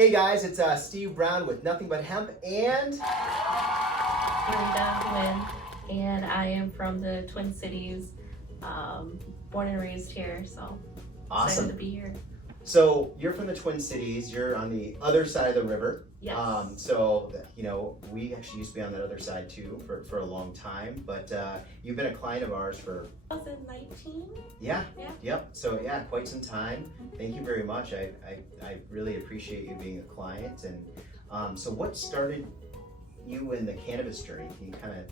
Hey guys, it's Steve Brown with Nothing But Hemp and Brenda Nguyen, and I am from the Twin Cities, born and raised here, so awesome. excited to be here. So you're from the Twin Cities, you're on the other side of the river. Yes. So, you know, we actually used to be on that other side too for a long time, but you've been a client of ours for 2019? Yeah. Yeah. Yep. So yeah, quite some time. Thank you very much. I really appreciate you being a client. And so what started you in the cannabis journey? Can you kind of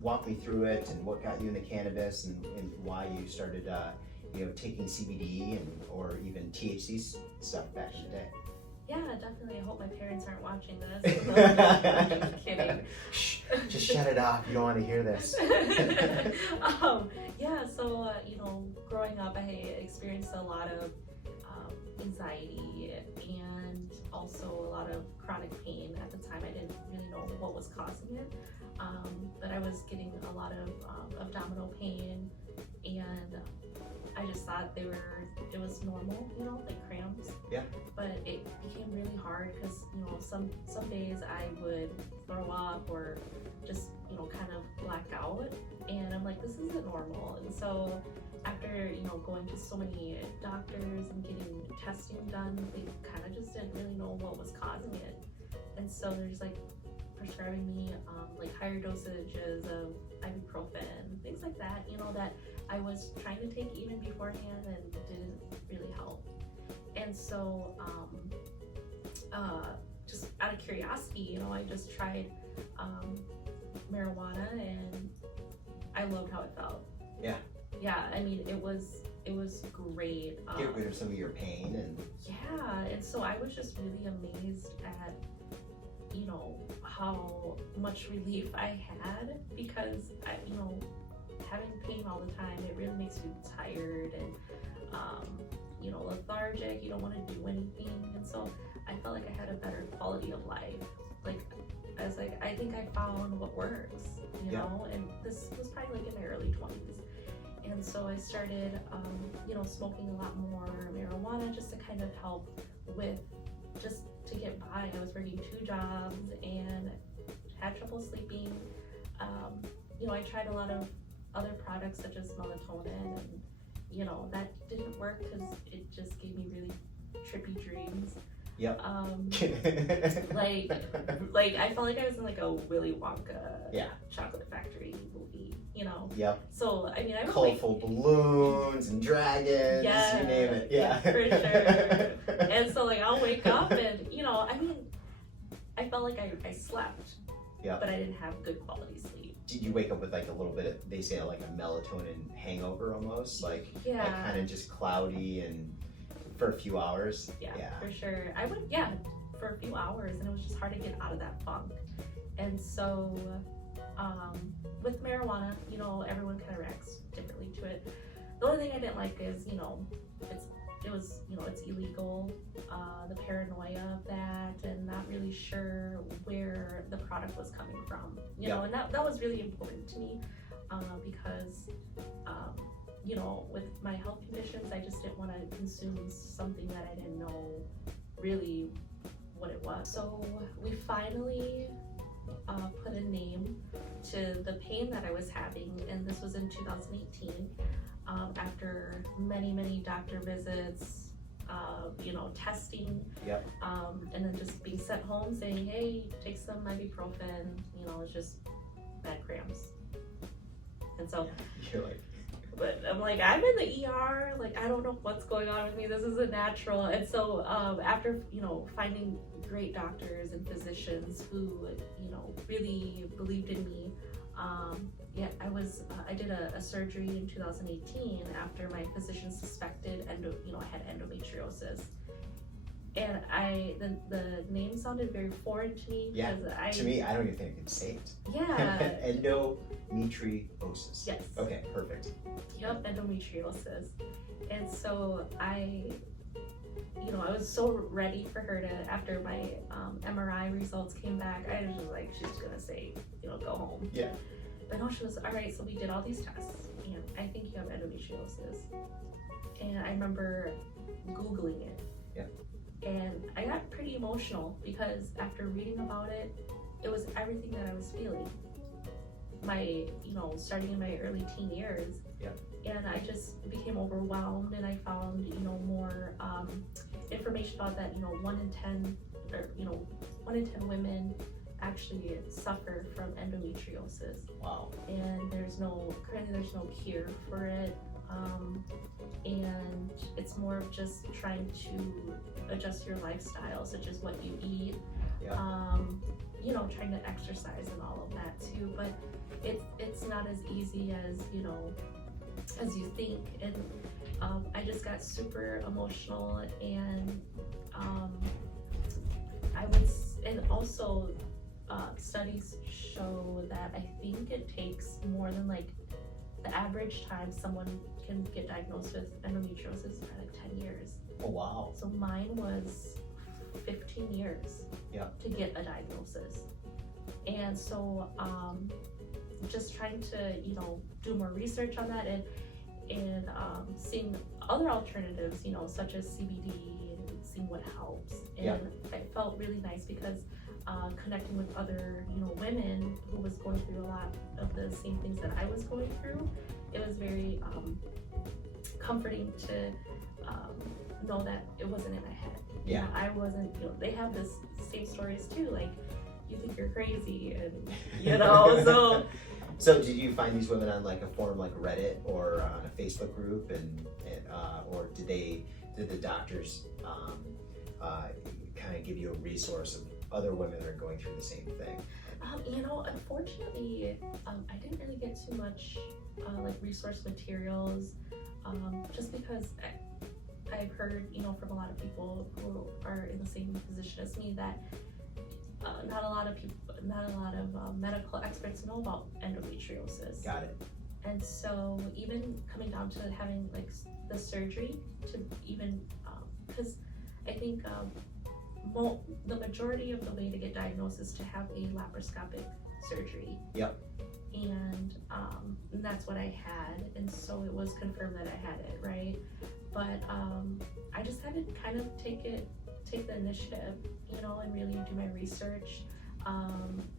walk me through it and what got you into cannabis and why you started taking CBD or even THC stuff back in the day? Yeah, definitely. I hope my parents aren't watching this. I'm kidding. Shh, just shut it off. You don't want to hear this. Growing up, I experienced a lot of anxiety and also a lot of chronic pain. At the time, I didn't really know what was causing it, but I was getting a lot of abdominal pain, and I just thought it was normal, like cramps. Yeah. But it became really hard because, some days I would throw up or just, kind of black out. And I'm like, this isn't normal. And so after, going to so many doctors and getting testing done, they kind of just didn't really know what was causing it. And so they're just like prescribing me higher dosages of ibuprofen, things like that, that I was trying to take even beforehand and didn't really help. And so just out of curiosity, I just tried marijuana and I loved how it felt. Yeah, I mean, it was great. Get rid of some of your pain and and so I was just really amazed at how much relief I had, because having pain all the time, it really makes you tired and lethargic. You don't want to do anything, and so I felt like I had a better quality of life. I was like, I think I found what works, and this was probably in my early 20s. And so I started, smoking a lot more marijuana just to kind of help with, just to get by. I was working 2 jobs and had trouble sleeping. I tried a lot of other products such as melatonin, and that didn't work because it just gave me really trippy dreams. Yep. I felt like I was in a Willy Wonka chocolate factory movie, Yep. So I mean, I was colorful balloons and dragons, you name it. Yeah. For sure. And so I'll wake up and I felt like I slept, but I didn't have good quality sleep. Did you wake up with a little bit of, they say, a melatonin hangover almost, kind of just cloudy and for a few hours? Yeah, for sure. I would, for a few hours, and it was just hard to get out of that funk. And so with marijuana, everyone kind of reacts differently to it. The only thing I didn't like is, it's illegal, the paranoia of that, and not really sure where the product was coming from, and that was really important to me, because with my health conditions, I just didn't want to consume something that I didn't know really what it was. So we finally put a name to the pain that I was having, and this was in 2018, after many doctor visits, testing, and then just being sent home saying, hey, take some ibuprofen, it's just bad cramps. And so you're like, but I'm like, I'm in the ER, I don't know what's going on with me, this isn't natural. And so after finding great doctors and physicians who really believed in me, I did a surgery in 2018 after my physician suspected I had endometriosis. And the name sounded very foreign to me. Yeah, to me, I don't even think I can say it. Yeah. Endometriosis. Yes. Okay, perfect. Yep, endometriosis. And so I was so ready for her to, after my MRI results came back, I was just like, she's gonna say, go home. Yeah. But no, she was, all right, so we did all these tests, and I think you have endometriosis. And I remember Googling it. Yeah. And I got pretty emotional because after reading about it, it was everything that I was feeling. Starting in my early teen years. Yeah. And I just became overwhelmed, and I found, more information about that, 1 in 10, or, 1 in 10 women actually suffer from endometriosis. Wow. And currently there's no cure for it. And it's more of just trying to adjust your lifestyle, such as what you eat, Yeah. Trying to exercise and all of that too. But it's not as easy as, as you think. And I just got super emotional, and and also studies show that I think it takes more than like the average time someone can get diagnosed with endometriosis is like 10 years. Oh, wow. So mine was 15 years Yeah. to get a diagnosis. And so just trying to, do more research on that, and seeing other alternatives, such as CBD, and seeing what helps. And Yeah. it felt really nice because connecting with other, women who was going through a lot of the same things that I was going through, it was very comforting to know that it wasn't in my head. Yeah. I wasn't, they have this same stories too, like, you think you're crazy, and so. So did you find these women on like a forum like Reddit or on a Facebook group, and or did the doctors kind of give you a resource of other women that are going through the same thing? Unfortunately, I didn't really get too much like resource materials, just because I've heard, from a lot of people who are in the same position as me that not a lot of medical experts know about endometriosis. Got it. And so even coming down to having like the surgery to even, because I think the majority of the way to get diagnosed is to have a laparoscopic surgery. Yep. And that's what I had, and so it was confirmed that I had it, right? But I just had to kind of take the initiative, and really do my research.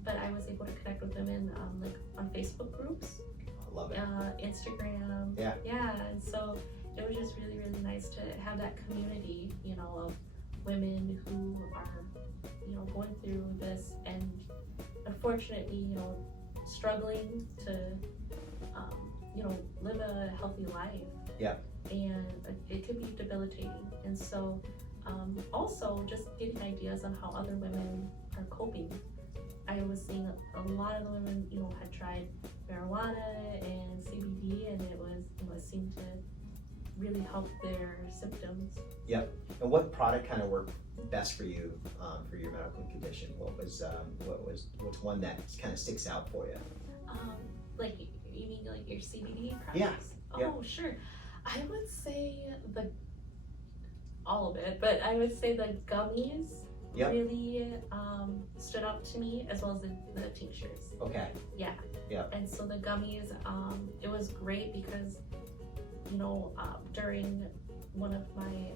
But I was able to connect with women like on Facebook groups, I love it. Instagram. Yeah. And so it was just really, really nice to have that community, of women who are, going through this, and unfortunately, struggling to, live a healthy life. Yeah. And it could be debilitating. And so also just getting ideas on how other women are coping. I was seeing a lot of the women, had tried marijuana and CBD, and it seemed to really help their symptoms. Yep. And what product kind of worked best for you for your medical condition? What's one that kind of sticks out for you? Like, you mean like your CBD products? Yeah. Oh, Yeah. Sure. I would say all of it, but I would say the gummies Yep. really stood out to me, as well as the tinctures. Okay. Yeah. Yep. And so the gummies, it was great because, during one of my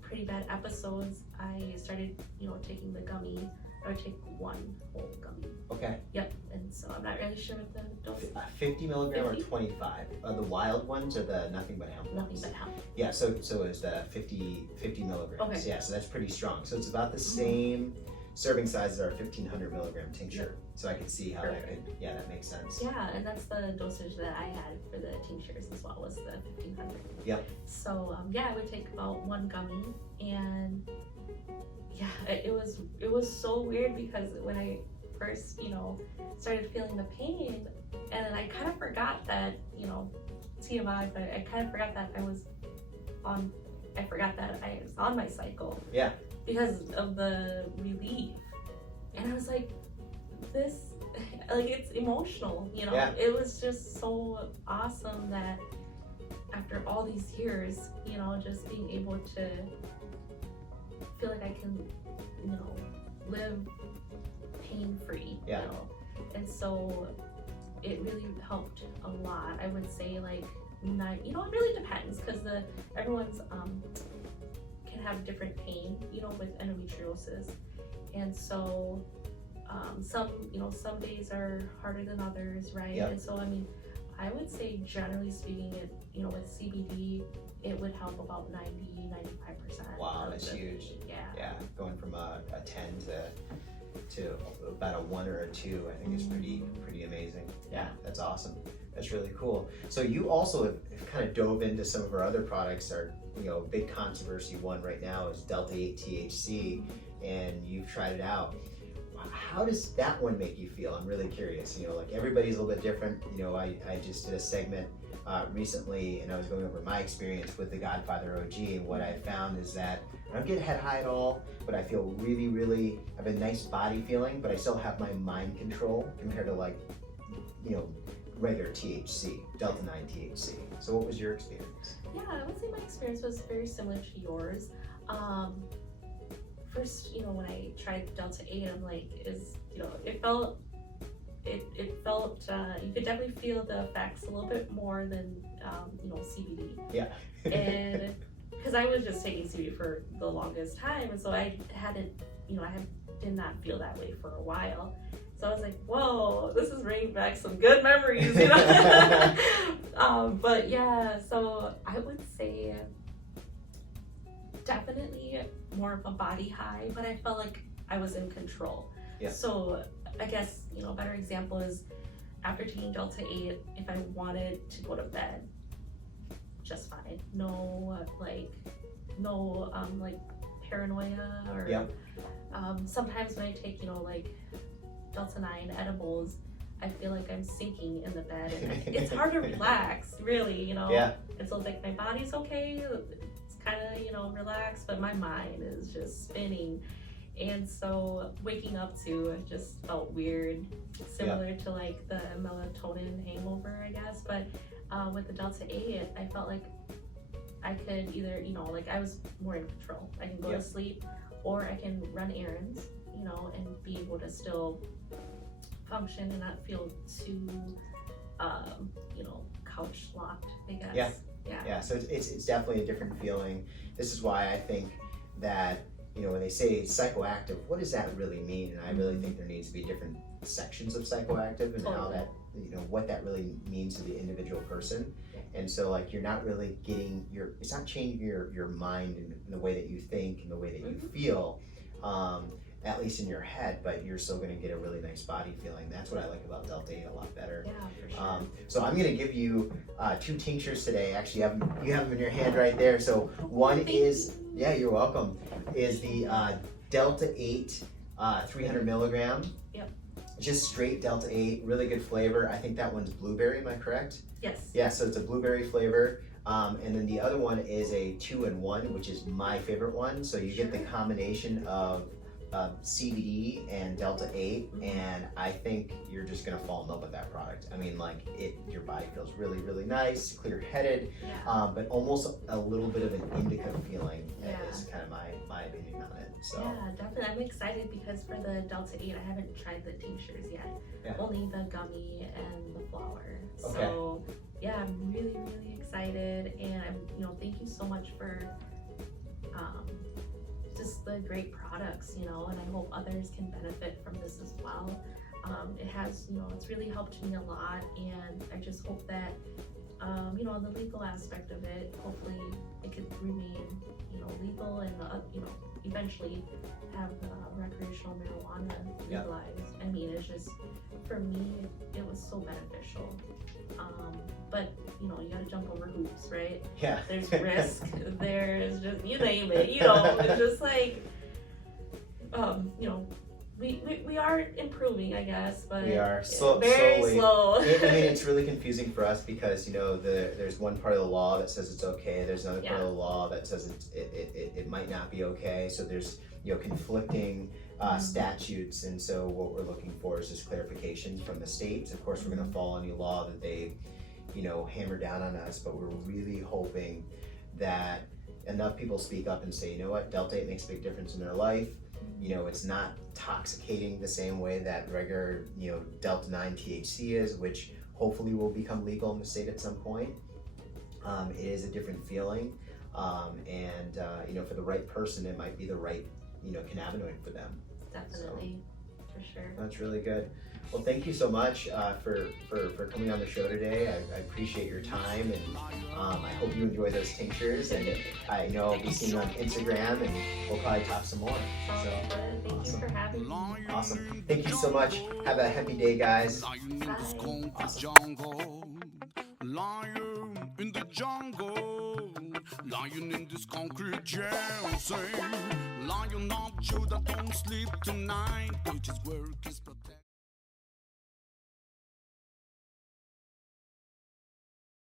pretty bad episodes, I started, taking the gummy. I would take one whole gummy. Okay. Yep. And so I'm not really sure what the dose. 50 milligram 50? or 25? The wild ones or the nothing but hemp Nothing ones? but hemp. Yeah, so it's the 50 milligrams. Okay. Yeah, so that's pretty strong. So it's about the same serving size as our 1500 milligram tincture. So I could see how that could, that makes sense. Yeah, and that's the dosage that I had for the tinctures as well, was the 1500. Yep. So I would take about one gummy, and it was so weird because when I first, started feeling the pain, and then I kind of forgot that, TMI, but I kind of forgot that I was on my cycle. Yeah. Because of the relief. And I was like, this, like, it's emotional, Yeah. It was just so awesome that after all these years, just being able to feel like I can, live pain-free, Yeah. And so it really helped a lot. I would say like, it really depends, because everyone's can have different pain, with endometriosis. And so some days are harder than others, right? Yep. And so, I mean, I would say generally speaking, with CBD, it would help about 90-95%. Wow, that's huge. Yeah, going from a 10 to about a 1 or a 2, I think is pretty amazing. Yeah, that's awesome. That's really cool. So you also have kind of dove into some of our other products. Our big controversy one right now is Delta 8 THC, and you've tried it out. How does that one make you feel? I'm really curious. Like everybody's a little bit different. I just did a segment recently, and I was going over my experience with the Godfather OG, and what I found is that I don't get head high at all, but I feel really have a nice body feeling, but I still have my mind control compared to regular THC, Delta 9 THC. So what was your experience? Yeah, I would say my experience was very similar to yours. First, when I tried Delta 8, I'm like, it felt, you could definitely feel the effects a little bit more than, CBD. Yeah. And because I was just taking CBD for the longest time, and so I did not feel that way for a while. So I was like, whoa, this is bringing back some good memories, But yeah, so I would say definitely more of a body high, but I felt like I was in control. Yeah. So I guess, a better example is after taking Delta 8, if I wanted to go to bed, just fine. No paranoia or sometimes when I take, Delta 9 edibles, I feel like I'm sinking in the bed, and it's hard to relax, really, Yeah. And so like my body's okay, it's kind of, relaxed, but my mind is just spinning. And so waking up to it just felt weird, similar to like the melatonin hangover, I guess. But with the Delta 8, I felt like I could either, I was more in control. I can go to sleep, or I can run errands, and be able to still function and not feel too, couch locked, I guess. Yeah. So it's definitely a different feeling. This is why I think that, when they say psychoactive, what does that really mean? And I really think there needs to be different sections of psychoactive, and how that, what that really means to the individual person. And so like, you're not really getting it's not changing your mind in the way that you think and the way that you feel, at least in your head, but you're still going to get a really nice body feeling. That's what I like about Delta 8 a lot better. Yeah, for sure. So I'm going to give you 2 tinctures today. Actually, you have them in your hand right there. So one is, you're welcome, is the Delta 8 300 milligram. Yep. Just straight Delta 8, really good flavor. I think that one's blueberry, am I correct? Yes. Yeah, so it's a blueberry flavor. And then the other one is a 2-in-1, which is my favorite one. So you get the combination of CBD and Delta 8, and I think you're just gonna fall in love with that product. I mean, like your body feels really nice, clear-headed, but almost a little bit of an indica feeling is kind of my opinion on it. So yeah, definitely. I'm excited because for the Delta 8, I haven't tried the tinctures yet. Yeah. Only the gummy and the flower. Okay. So yeah, I'm really excited, and I'm thank you so much for just the great products, and I hope others can benefit from this as well. It has, it's really helped me a lot, and I just hope that, on the legal aspect of it, hopefully it could remain, legal, and, eventually have recreational marijuana legalized. I mean, it's just, for me, it was so beneficial. But, you gotta jump over hoops, right? Yeah. There's risk, there's just, you name it, it's just like, we are improving, I guess, but we are very slowly. slow. I mean, it's really confusing for us because there's one part of the law that says it's okay. There's another part of the law that says it might not be okay. So there's conflicting statutes, and so what we're looking for is just clarification from the states. Of course, we're going to follow any law that they hammer down on us, but we're really hoping that enough people speak up and say, you know what, Delta 8 makes a big difference in their life. It's not intoxicating the same way that regular, Delta 9 THC is, which hopefully will become legal in the state at some point. It is a different feeling. And you know, for the right person, it might be the right, you know, cannabinoid for them. Definitely, for sure. That's really good. Well, thank you so much for coming on the show today. I appreciate your time, and I hope you enjoy those tinctures. And I know I'll be seeing you on Instagram, and we'll probably talk some more. Sounds So good. Thank awesome. you for having me. Awesome. Thank you so much. Have a happy day, guys. Bye. Lion in the jungle, lion in this concrete jail, say, lion of Judah, don't sleep tonight, which is work is